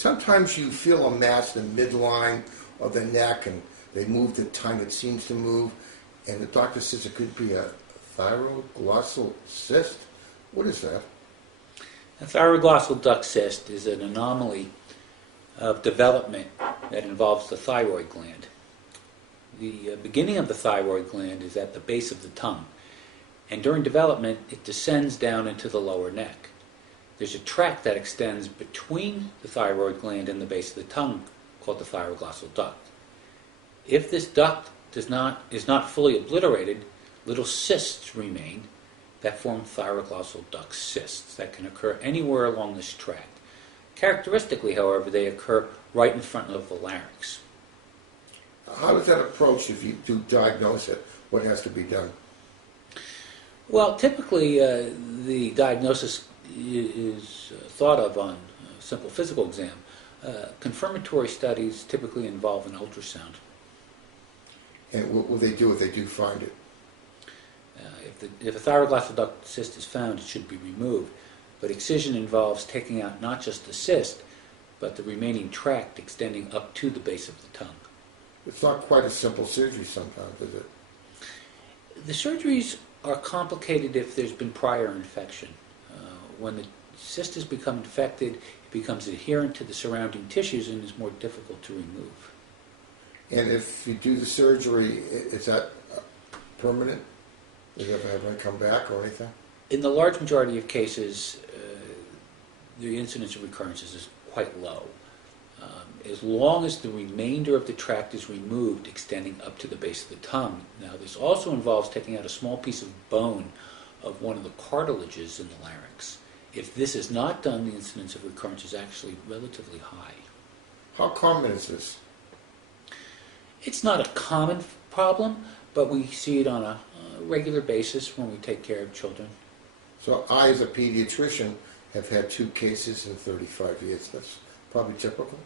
Sometimes you feel a mass in the midline of the neck, and they move the time it seems to move, and the doctor says it could be a thyroglossal cyst. What is that? A thyroglossal duct cyst is an anomaly of development that involves the thyroid gland. The beginning of the thyroid gland is at the base of the tongue, and during development it descends down into the lower neck. There's a tract that extends between the thyroid gland and the base of the tongue called the thyroglossal duct. If this duct is not fully obliterated, little cysts remain that form thyroglossal duct cysts that can occur anywhere along this tract. Characteristically, however, they occur right in front of the larynx. How does that approach if you do diagnose it? What has to be done? Well, typically the diagnosis is thought of on a simple physical exam. Confirmatory studies typically involve an ultrasound. And what will they do if they do find it? If a thyroglossal duct cyst is found, it should be removed. But excision involves taking out not just the cyst, but the remaining tract extending up to the base of the tongue. It's not quite a simple surgery sometimes, is it? The surgeries are complicated if there's been prior infection. When the cyst has become infected, it becomes adherent to the surrounding tissues and is more difficult to remove. And if you do the surgery, is that permanent? Does it ever come back or anything? In the large majority of cases, the incidence of recurrences is quite low. As long as the remainder of the tract is removed, extending up to the base of the tongue. Now, this also involves taking out a small piece of bone of one of the cartilages in the larynx. If this is not done, the incidence of recurrence is actually relatively high. How common is this? It's not a common problem, but we see it on a regular basis when we take care of children. So I, as a pediatrician, have had 2 cases in 35 years. That's probably typical.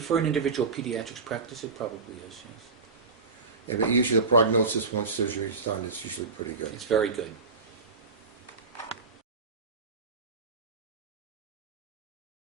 For an individual pediatrics practice, it probably is, yes. Yeah, but usually the prognosis once surgery is done is usually pretty good. It's very good.